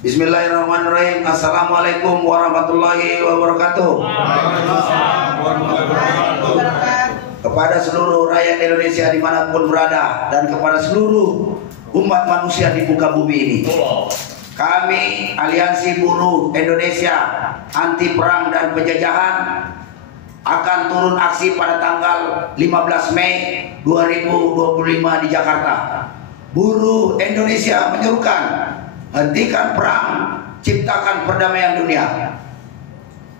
Bismillahirrahmanirrahim. Assalamualaikum warahmatullahi wabarakatuh. Kepada seluruh rakyat Indonesia dimanapun berada dan kepada seluruh umat manusia di muka bumi ini, kami Aliansi Buruh Indonesia Anti Perang dan Penjajahan akan turun aksi pada tanggal 15 Mei 2025 di Jakarta. Buruh Indonesia menyerukan hentikan perang, ciptakan perdamaian dunia.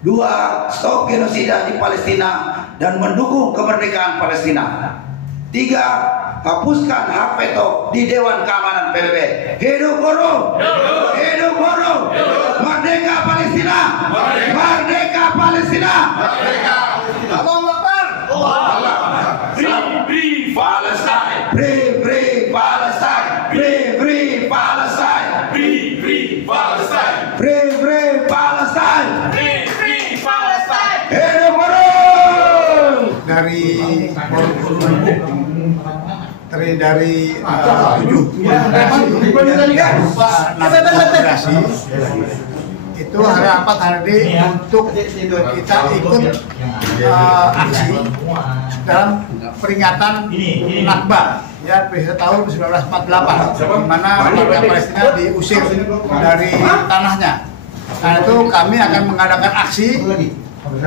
2. Stop genosida di Palestina dan mendukung kemerdekaan Palestina. 3. Hapuskan hak veto di Dewan Keamanan PBB. Hidup buruh! Hidup buruh! Merdeka Palestina! Merdeka Palestina! Allahu Akbar! Free Palestine! Free Palestine! Free Palestine! Free Palestine! Free Palestine! Free Palestine! Hidup buruh! Dari 7 federasi itu hari 4 hari untuk kita ikut aksi dalam peringatan Nakba ya tahun 1948 di mana warga Palestina diusir dari tanahnya. Nah itu kami akan mengadakan aksi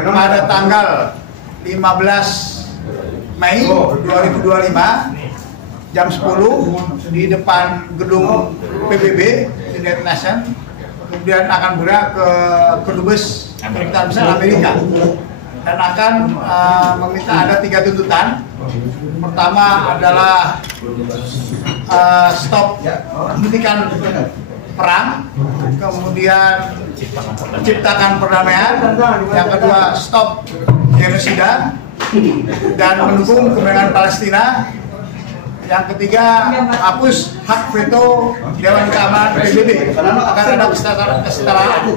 pada tanggal 15 Mei 2025 jam 10 di depan gedung PBB United Nations, kemudian akan bergerak ke Kedubes Kedutaan Besar Amerika dan akan meminta ada 3 tuntutan. Pertama adalah stop hentikan perang, kemudian ciptakan perdamaian, yang kedua stop genosida dan mendukung kemerdekaan Palestina. Yang ketiga, hapus hak veto Dewan Keamanan PBB akan ada kesetaraan.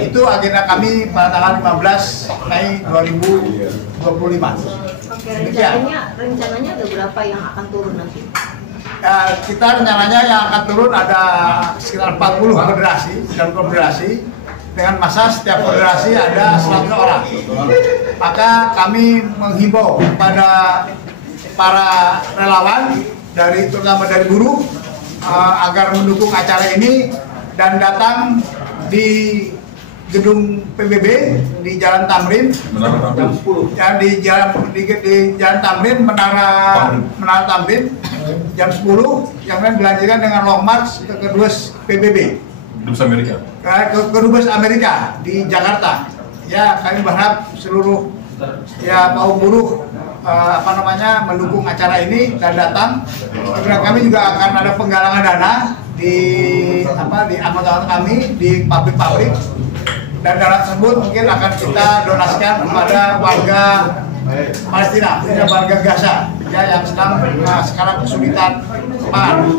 Itu agenda kami pada tanggal 15 Mei 2025. Oke, rencananya ada berapa yang akan turun nanti? Kita rencananya yang akan turun ada sekitar 40 federasi dan konfederasi. Dengan masa setiap federasi ada 100 orang. Maka kami menghimbau kepada para relawan terutama dari buruh agar mendukung acara ini dan datang di gedung PBB di Jalan Tamrin jam 10 di Jalan Tamrin Menara Tamrin jam 10 yang akan dilanjutkan dengan long march ke Kedubes PBB ke Kedubes Amerika di Jakarta. Ya kami berharap seluruh kaum buruh mendukung acara ini dan datang. Kemudian kami juga akan ada penggalangan dana di anggota kami di pabrik-pabrik, dan dana tersebut mungkin akan kita donasikan kepada warga Palestina, warga Gaza ya yang sedang sekarang kesulitan pangan.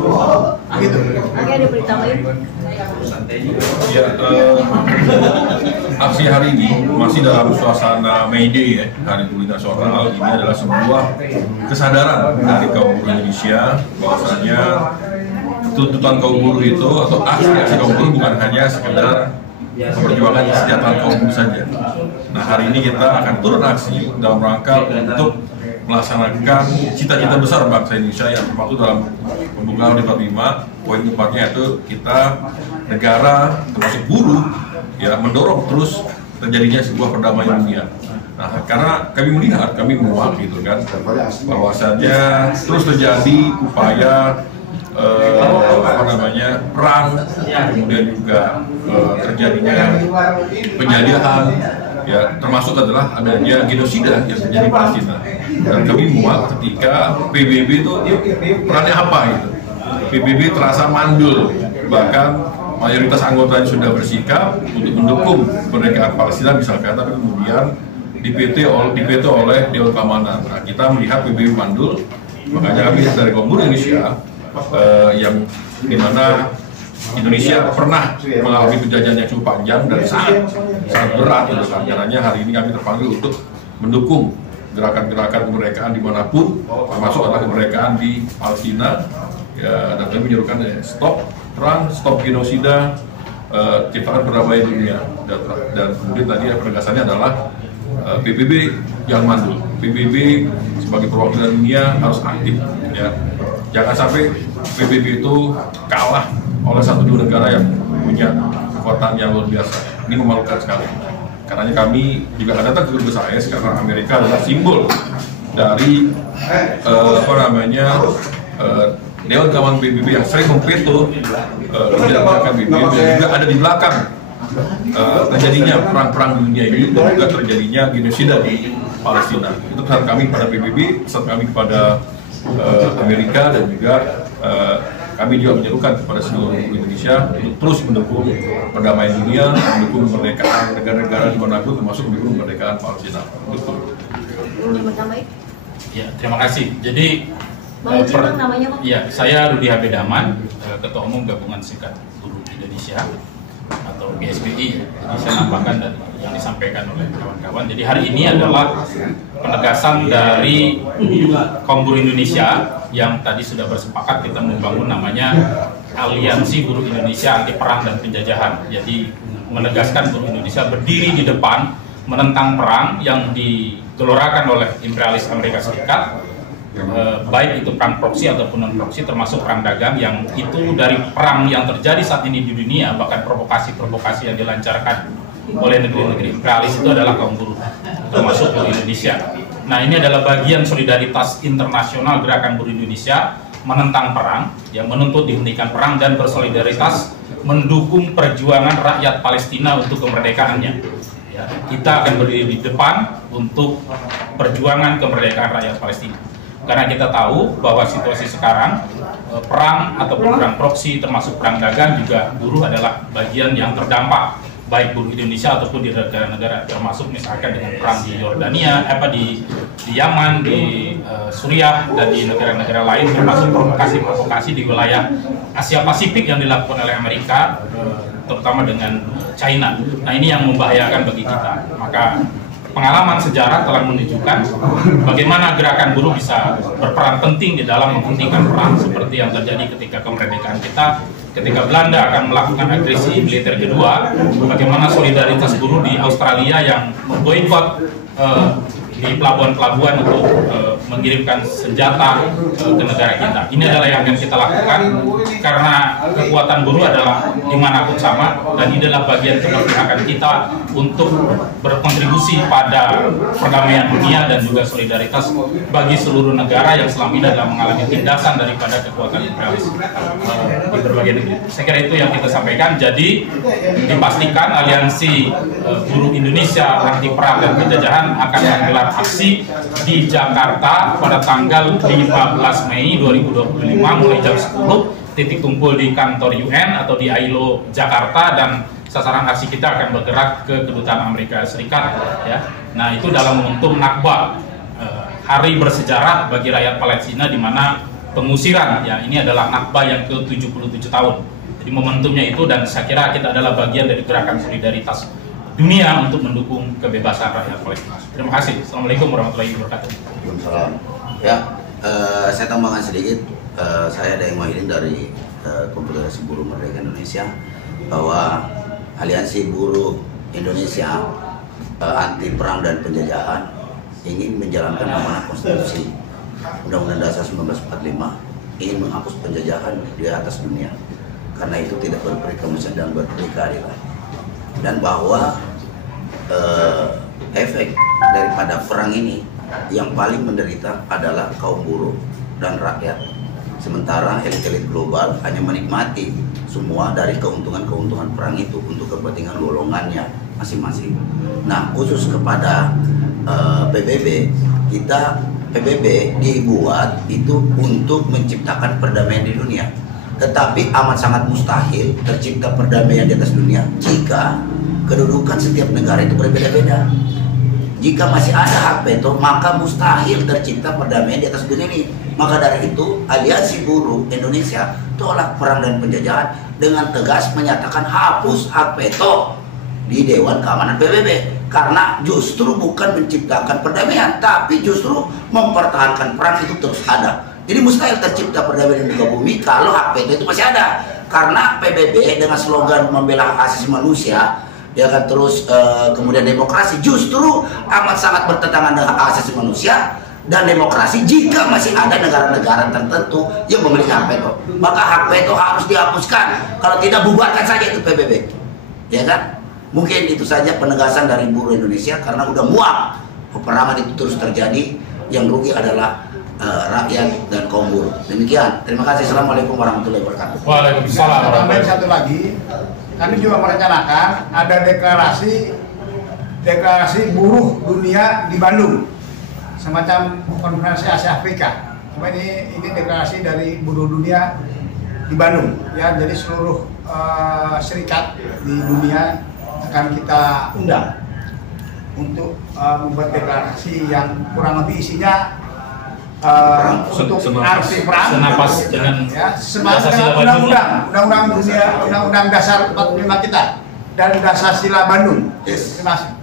Gitu. Oke, ada berita lain? Ya, aksi hari ini masih dalam suasana May Day ya, Hari Buruh Nasional. Ini adalah sebuah kesadaran dari kaum buruh Indonesia bahwasanya tuntutan kaum buruh itu atau aksi kaum buruh bukan hanya sekedar memperjuangkan kesejahteraan kaum buruh saja. Nah hari ini kita akan turun aksi dalam rangka untuk melaksanakan cita-cita besar bangsa Indonesia yang termaktub dalam pembukaan Ud 45. Poin 4-nya itu kita negara termasuk buruh ya mendorong terus terjadinya sebuah perdamaian dunia. Nah, karena kami melihat, kami muak gitu kan, bahwasanya terus terjadi upaya perang, kemudian juga terjadinya penjajahan, ya termasuk adalah adanya genosida yang terjadi di Palestina. Dan kami muak ketika PBB itu perannya apa gitu. PBB terasa mandul, bahkan mayoritas anggotanya sudah bersikap untuk mendukung kemerdekaan Palestina misalkan, tapi kemudian diveto oleh Dewan Keamanan. Nah, kita melihat PBB mandul, makanya kami dari kaum buruh Indonesia yang dimana Indonesia pernah mengalami penjajahan yang cukup panjang dan sangat berat gitu kan. Caranya hari ini kami terpanggil untuk mendukung gerakan-gerakan kemerdekaan dimanapun, termasuk adalah kemerdekaan di Palestina. Ya, dan kami menyerukan stop perang, stop genosida, ciptaan perdamaian dunia, dan kemudian tadi penegasannya adalah PBB yang mandul. PBB sebagai perwakilan dunia harus aktif, ya. Jangan sampai PBB itu kalah oleh satu dua negara yang punya kekuatan yang luar biasa. Ini memalukan sekali. Karena kami juga akan datang ke Gedung SAES karena Amerika adalah simbol dari Dewan Keamanan PBB yang sering memveto kebijakan PBB, dan juga ada di belakang terjadinya perang-perang dunia ini, dan juga terjadinya genosida di Palestina. Itu pesan kami pada PBB, pesan kami kepada Amerika, dan juga kami juga menyerukan kepada seluruh Indonesia untuk terus mendukung perdamaian dunia, mendukung kemerdekaan negara-negara di mana pun, termasuk mendukung kemerdekaan Palestina. Ya, terima kasih. Jadi, namanya, Bang? Ya, saya Rudi Habedaman, Ketua Umum Gabungan Serikat Buruh Indonesia atau GSBI. Jadi saya nambahkan dari yang disampaikan oleh kawan-kawan. Jadi hari ini adalah penegasan dari kaum buruh Indonesia yang tadi sudah bersepakat kita membangun namanya Aliansi Buruh Indonesia Anti Perang dan Penjajahan. Jadi menegaskan buruh Indonesia berdiri di depan menentang perang yang digelorakan oleh imperialis Amerika Serikat, baik itu perang proksi ataupun non proksi, termasuk perang dagang yang itu dari perang yang terjadi saat ini di dunia, bahkan provokasi-provokasi yang dilancarkan oleh negeri-negeri imperialis itu adalah kaum buruh, termasuk buruh Indonesia. Nah, ini adalah bagian solidaritas internasional gerakan buruh Indonesia menentang perang, yang menuntut dihentikan perang dan bersolidaritas mendukung perjuangan rakyat Palestina untuk kemerdekaannya. Ya, kita akan berdiri di depan untuk perjuangan kemerdekaan rakyat Palestina. Karena kita tahu bahwa situasi sekarang perang ataupun perang proksi termasuk perang dagang juga buruh adalah bagian yang terdampak, baik buruh Indonesia ataupun di negara-negara, termasuk misalkan dengan perang di Yordania, di Yaman, di Suriah, dan di negara-negara lain, termasuk provokasi-provokasi di wilayah Asia Pasifik yang dilakukan oleh Amerika, terutama dengan China. Nah, ini yang membahayakan bagi kita. Maka pengalaman sejarah telah menunjukkan bagaimana gerakan buruh bisa berperan penting di dalam menghentikan perang, seperti yang terjadi ketika kemerdekaan kita, ketika Belanda akan melakukan agresi militer kedua, bagaimana solidaritas buruh di Australia yang memboikot di pelabuhan-pelabuhan untuk mengirimkan senjata ke negara kita. Ini adalah yang akan kita lakukan karena kekuatan buruh adalah dimanapun sama, dan ini adalah bagian keberpihakan kita untuk berkontribusi pada perdamaian dunia dan juga solidaritas bagi seluruh negara yang selama ini adalah mengalami tindasan daripada kekuatan imperialis di berbagai negeri. Saya kira itu yang kita sampaikan. Jadi dipastikan Aliansi Buruh Indonesia Anti Perang dan Penjajahan akan menggelar aksi di Jakarta pada tanggal 15 Mei 2025 mulai jam 10, titik kumpul di kantor UN atau di ILO Jakarta, dan sasaran aksi kita akan bergerak ke Kedutaan Amerika Serikat, ya. Nah, itu dalam momentum Nakba, hari bersejarah bagi rakyat Palestina di mana pengusiran, ya, ini adalah Nakba yang ke-77 tahun. Jadi momentumnya itu, dan saya kira kita adalah bagian dari gerakan solidaritas dunia untuk mendukung kebebasan rakyat Palestina. Terima kasih. Assalamualaikum warahmatullahi wabarakatuh. Waalaikumsalam. Ya, saya tambahkan sedikit. Saya Daeng Mahidin dari Konfederasi Buruh Merdeka Indonesia, bahwa Aliansi Buruh Indonesia Anti Perang dan Penjajahan ingin menjalankan amanah konstitusi Undang-Undang Dasar 1945, ingin menghapus penjajahan di atas dunia, karena itu tidak berperi kemanusiaan dan berperi keadilan, dan bahwa efek daripada perang ini yang paling menderita adalah kaum buruh dan rakyat, sementara elit-elit global hanya menikmati semua dari keuntungan-keuntungan perang itu untuk kepentingan golongannya masing-masing. Nah, khusus kepada PBB, PBB dibuat itu untuk menciptakan perdamaian di dunia. Tetapi amat sangat mustahil tercipta perdamaian di atas dunia jika kedudukan setiap negara itu berbeda-beda. Jika masih ada hak veto, maka mustahil tercipta perdamaian di atas dunia ini. Maka dari itu, Aliansi Buruh Indonesia tolak perang dan penjajahan dengan tegas menyatakan hapus hak veto di Dewan Keamanan PBB. Karena justru bukan menciptakan perdamaian, tapi justru mempertahankan perang itu terus ada. Jadi mustahil tercipta perdamaian di muka bumi kalau hak veto itu masih ada. Karena PBB dengan slogan membela hak asasi manusia, ya kan, terus kemudian demokrasi justru amat sangat bertentangan dengan hak asasi manusia dan demokrasi jika masih ada negara-negara tertentu yang memiliki hak veto. Maka hak veto harus dihapuskan. Kalau tidak, bubarkan saja itu PBB. Ya kan? Mungkin itu saja penegasan dari buruh Indonesia karena udah muak peperangan itu terus terjadi, yang rugi adalah rakyat dan kaum buruh. Demikian. Terima kasih. Assalamualaikum warahmatullahi wabarakatuh. Waalaikumsalam. Tambahan satu lagi, kami juga merencanakan ada deklarasi buruh dunia di Bandung, semacam konferensi Asia Afrika. Cuma ini deklarasi dari buruh dunia di Bandung, ya. Jadi seluruh serikat di dunia akan kita undang untuk membuat deklarasi yang kurang lebih isinya untuk arti perang, senapas dengan ya, undang-undang dunia, undang-undang dasar 45 kita dan dasar sila Bandung. Terima kasih.